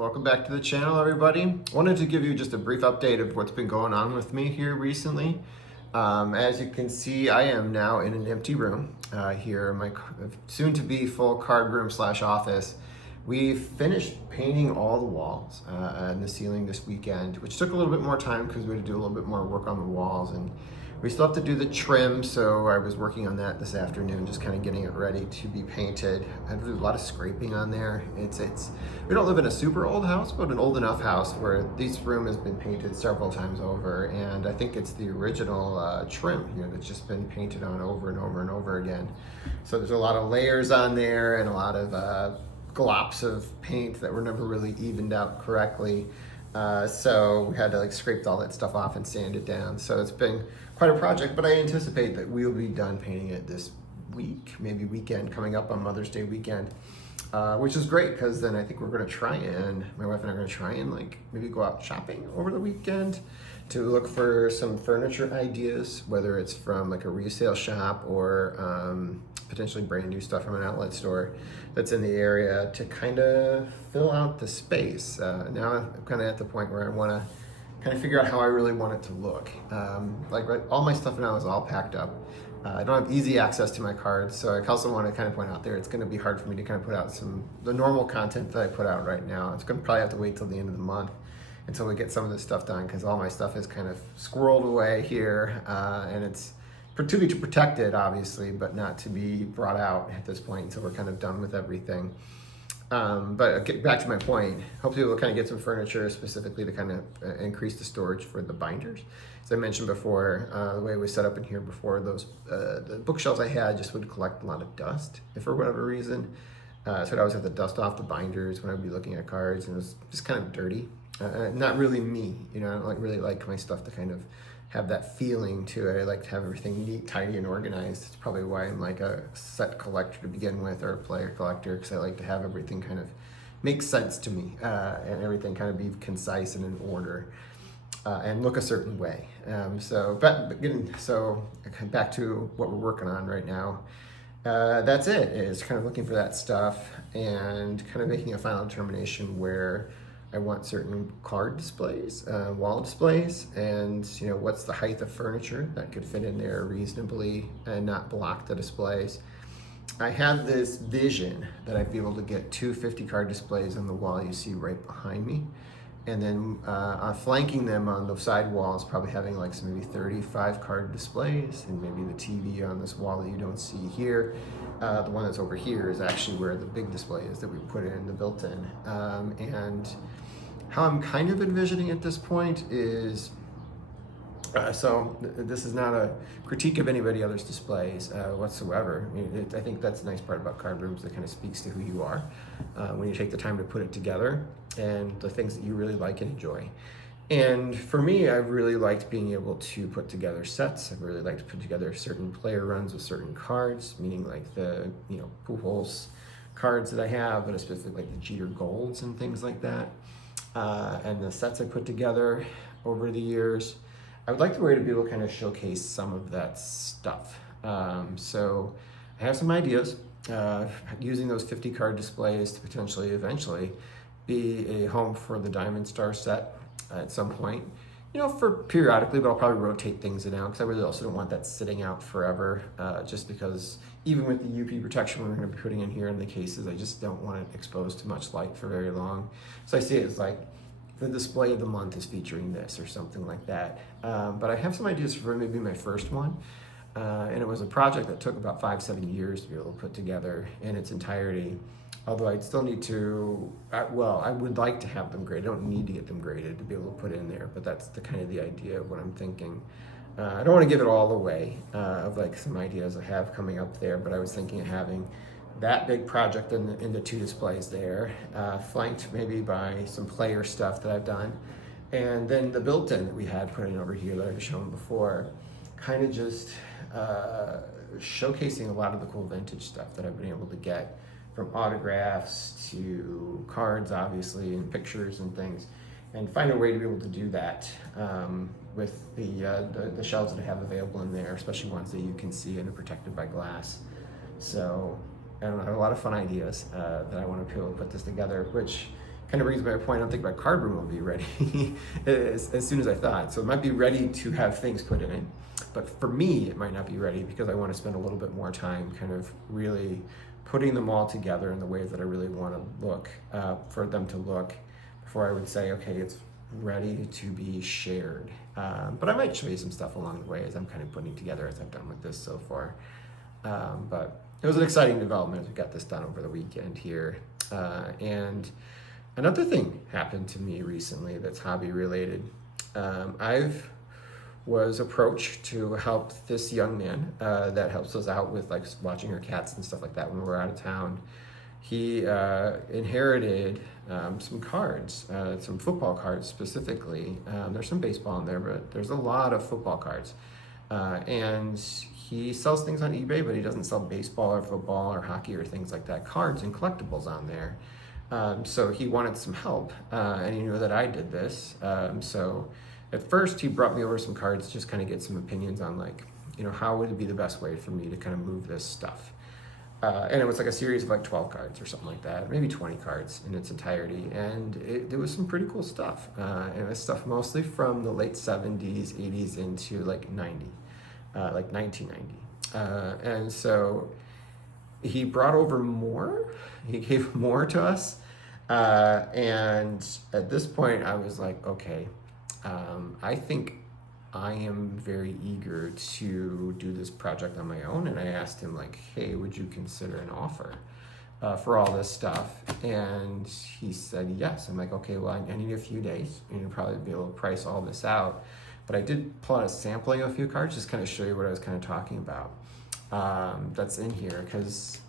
Welcome back to the channel, everybody. Wanted to give you just a brief update of what's been going on with me here recently. As you can see, I am now in an empty room here, my soon-to-be full card room slash office. We finished painting all the walls and the ceiling this weekend, which took a little bit more time because we had to do a little bit more work on the walls, and we still have to do the trim, so I was working on that this afternoon, just kind of getting it ready to be painted. I had to do a lot of scraping on there. We don't live in a super old house, but an old enough house where this room has been painted several times over, and I think it's the original trim here that's just been painted on over and over and over again. So there's a lot of layers on there and a lot of glops of paint that were never really evened out correctly. So we had to scrape all that stuff off and sand it down. So it's been quite a project, but I anticipate that we'll be done painting it this week, maybe weekend, coming up on Mother's Day weekend, which is great because then I think my wife and I are going to try and maybe go out shopping over the weekend to look for some furniture ideas, whether it's from a resale shop or potentially brand new stuff from an outlet store that's in the area to kind of fill out the space. Now I'm kind of at the point where I want to kind of figure out how I really want it to look. All my stuff now is all packed up. I don't have easy access to my cards, so I also want to kind of point out there it's going to be hard for me to kind of put out the normal content that I put out right now. It's going to probably have to wait till the end of the month until we get some of this stuff done, because all my stuff is kind of squirreled away here, and it's to be protected, obviously, but not to be brought out at this point until we're kind of done with everything. But get back to my point, hopefully we'll kind of get some furniture specifically to kind of increase the storage for the binders. As I mentioned before, the way it was set up in here before, the bookshelves I had just would collect a lot of dust for whatever reason. So I'd always have to dust off the binders when I'd be looking at cards, and it was just kind of dirty. Not really me, I don't really like my stuff to kind of have that feeling to it. I like to have everything neat, tidy, and organized. It's probably why I'm a set collector to begin with, or a player collector, because I like to have everything kind of make sense to me, and everything kind of be concise and in order, and look a certain way. So back to what we're working on right now. That's it, is kind of looking for that stuff and kind of making a final determination where I want certain card displays, wall displays, and what's the height of furniture that could fit in there reasonably and not block the displays. I have this vision that I'd be able to get 2 50-card displays on the wall you see right behind me, and then flanking them on the side walls, probably having some maybe 35-card displays, and maybe the TV on this wall that you don't see here. The one that's over here is actually where the big display is that we put in, the built-in. And how I'm kind of envisioning at this point is, this is not a critique of anybody else's displays whatsoever. I think that's the nice part about card rooms, that kind of speaks to who you are when you take the time to put it together and the things that you really like and enjoy. And for me, I've really liked being able to put together sets. I've really liked to put together certain player runs with certain cards, meaning the Pujols cards that I have, but specifically the Jeter Golds and things like that. And the sets I put together over the years, I would like the way to be able to kind of showcase some of that stuff. So I have some ideas using those 50-card displays to potentially eventually be a home for the Diamond Star set at some point, for periodically, but I'll probably rotate things in out, because I really also don't want that sitting out forever, just because even with the UV protection we're going to be putting in here in the cases, I just don't want it exposed to much light for very long. So I see it as the display of the month is featuring this or something like that. But I have some ideas for maybe my first one. And it was a project that took about 5-7 years to be able to put together in its entirety. Although I'd still need to, I would like to have them graded. I don't need to get them graded to be able to put in there, but that's the kind of the idea of what I'm thinking. I don't want to give it all away of some ideas I have coming up there, but I was thinking of having that big project in the 2 displays there, flanked maybe by some player stuff that I've done, and then the built-in that we had put in over here that I've shown before, kind of just showcasing a lot of the cool vintage stuff that I've been able to get, from autographs to cards, obviously, and pictures and things, and find a way to be able to do that with the shelves that I have available in there, especially ones that you can see and are protected by glass. So I don't know, I have a lot of fun ideas that I want to be able to put this together, which kind of brings me to my point. I don't think my card room will be ready as soon as I thought. So it might be ready to have things put in it. But for me, it might not be ready because I want to spend a little bit more time kind of really putting them all together in the ways that I really want to look, for them to look, before I would say, okay, it's ready to be shared. But I might show you some stuff along the way as I'm kind of putting together as I've done with this so far. But it was an exciting development as we got this done over the weekend here. And another thing happened to me recently that's hobby related. I've was approached to help this young man that helps us out with like watching our cats and stuff like that when we're out of town. He inherited some cards, some football cards specifically. There's some baseball in there, but there's a lot of football cards. And he sells things on eBay, but he doesn't sell baseball or football or hockey or things like that, cards and collectibles on there. So he wanted some help, and he knew that I did this. So at first he brought me over some cards, just kind of get some opinions on like, how would it be the best way for me to kind of move this stuff. And it was like a series of like 12 cards or something like that, maybe 20 cards in its entirety. And there was some pretty cool stuff. And it was stuff mostly from the late 70s, 80s into like 1990. And so he brought over more, he gave more to us. And at this point I was like, okay, I think I am very eager to do this project on my own. And I asked him like, hey, would you consider an offer for all this stuff? And he said yes. I'm like, okay, well, I need a few days, probably be able to price all this out. But I did pull out a sampling of a few cards, just kind of show you what I was kind of talking about. That's in here, because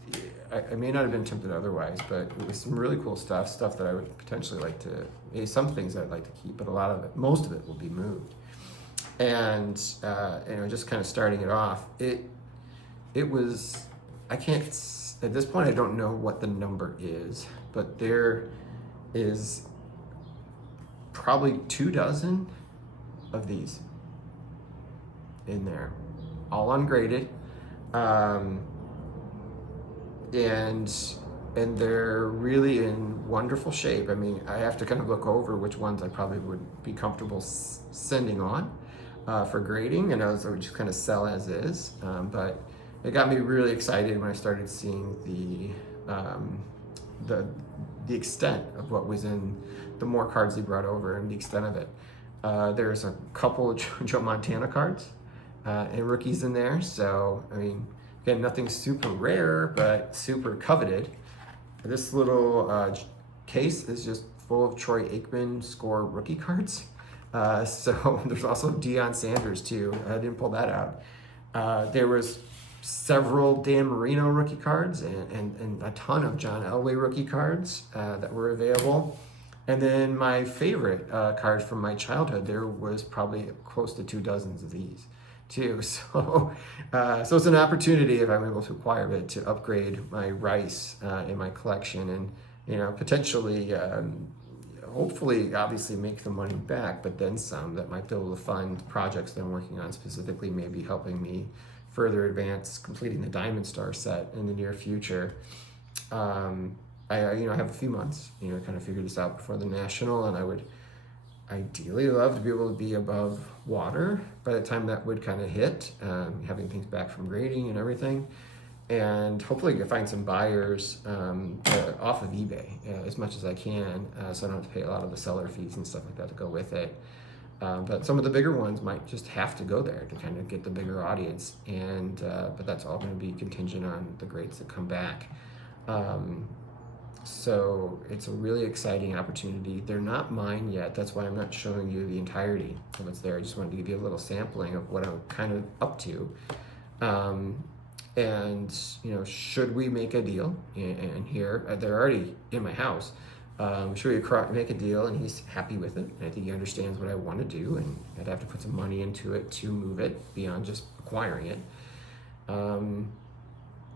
I may not have been tempted otherwise, but it was some really cool stuff that I would potentially like to, some things I'd like to keep, but most of it will be moved. And just kind of starting it off, it was, at this point I don't know what the number is, but there is probably 24 of these in there, all ungraded. And they're really in wonderful shape. I mean, I have to kind of look over which ones I probably would be comfortable sending on for grading, and those I would just kind of sell as is. But it got me really excited when I started seeing the extent of what was in the more cards they brought over and the extent of it. There's a couple of Joe Montana cards and rookies in there. So, I mean, again, nothing super rare, but super coveted. This little case is just full of Troy Aikman score rookie cards. So there's also Deion Sanders too. I didn't pull that out. There was several Dan Marino rookie cards and a ton of John Elway rookie cards that were available. And then my favorite card from my childhood, there was probably close to 24 of these too. So it's an opportunity, if I'm able to acquire it, to upgrade my rice in my collection, and potentially, hopefully, obviously make the money back, but then some, that might be able to fund projects that I'm working on, specifically maybe helping me further advance completing the Diamond Star set in the near future. I have a few months, kind of figure this out before the National, and I would ideally love to be able to be above water by the time that would kind of hit, having things back from grading and everything. And hopefully find some buyers off of eBay as much as I can, so I don't have to pay a lot of the seller fees and stuff like that to go with it. But some of the bigger ones might just have to go there to kind of get the bigger audience, and but that's all going to be contingent on the grades that come back. So it's a really exciting opportunity. They're not mine yet. That's why I'm not showing you the entirety of what's there. I just wanted to give you a little sampling of what I'm kind of up to. And should we make a deal in here, they're already in my house. Should we make a deal and he's happy with it, and I think he understands what I want to do, and I'd have to put some money into it to move it beyond just acquiring it.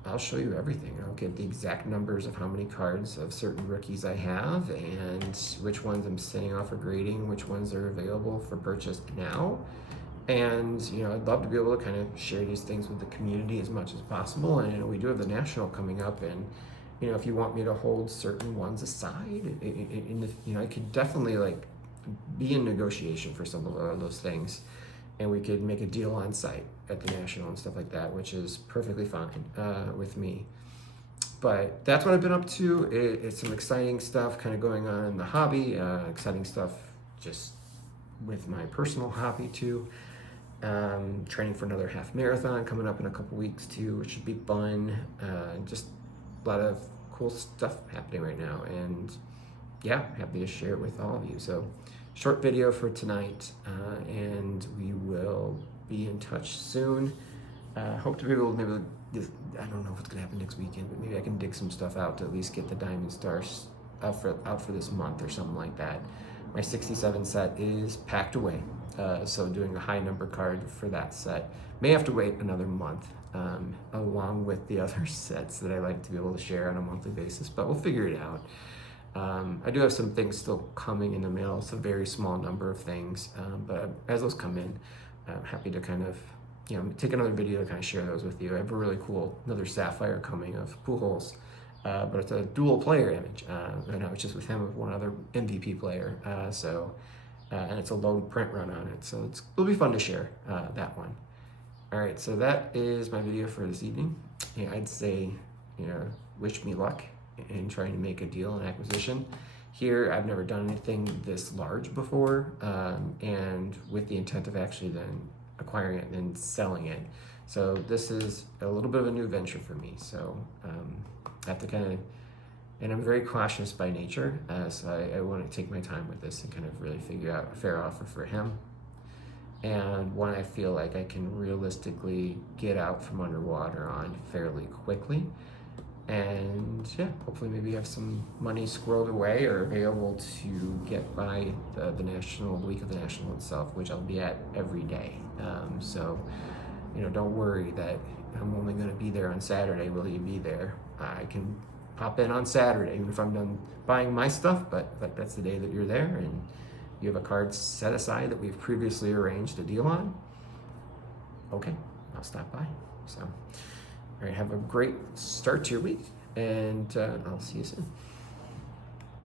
I'll show you everything. I'll get the exact numbers of how many cards of certain rookies I have, and which ones I'm sending off for grading, which ones are available for purchase now. And I'd love to be able to kind of share these things with the community as much as possible. And we do have the National coming up if you want me to hold certain ones aside, I could definitely like be in negotiation for some of those things, and we could make a deal on site at the National and stuff like that, which is perfectly fine with me. But that's what I've been up to. It's some exciting stuff kind of going on in the hobby, exciting stuff just with my personal hobby too. Training for another half marathon coming up in a couple weeks too, which should be fun. Just a lot of cool stuff happening right now, and yeah, happy to share it with all of you. So short video for tonight, and we will be in touch soon. Hope to be able to maybe, I don't know what's gonna happen next weekend, but maybe I can dig some stuff out to at least get the Diamond Stars out for this month or something like that. My 67 set is packed away, so doing a high number card for that set may have to wait another month, along with the other sets that I like to be able to share on a monthly basis, but we'll figure it out. I do have some things still coming in the mail. It's a very small number of things, but as those come in, I'm happy to kind of take another video to kind of share those with you. I have a really cool another Sapphire coming of Pujols, but it's a dual player image. Right now it's just with him with one other MVP player. And it's a low print run on it, so it'll be fun to share that one. All right, so that is my video for this evening. Yeah, I'd say, wish me luck in trying to make a deal, an acquisition. Here, I've never done anything this large before, and with the intent of actually then acquiring it and selling it. So this is a little bit of a new venture for me. So I have to and I'm very cautious by nature, so I want to take my time with this and kind of really figure out a fair offer for him, and one I feel like I can realistically get out from underwater on fairly quickly. And yeah, hopefully maybe have some money squirreled away or available to get by the week of the National itself, which I'll be at every day. So don't worry that I'm only going to be there on Saturday. Will you be there? I can pop in on Saturday, even if I'm done buying my stuff, but that's the day that you're there and you have a card set aside that we've previously arranged a deal on. Okay, I'll stop by. So, all right, have a great start to your week, and I'll see you soon.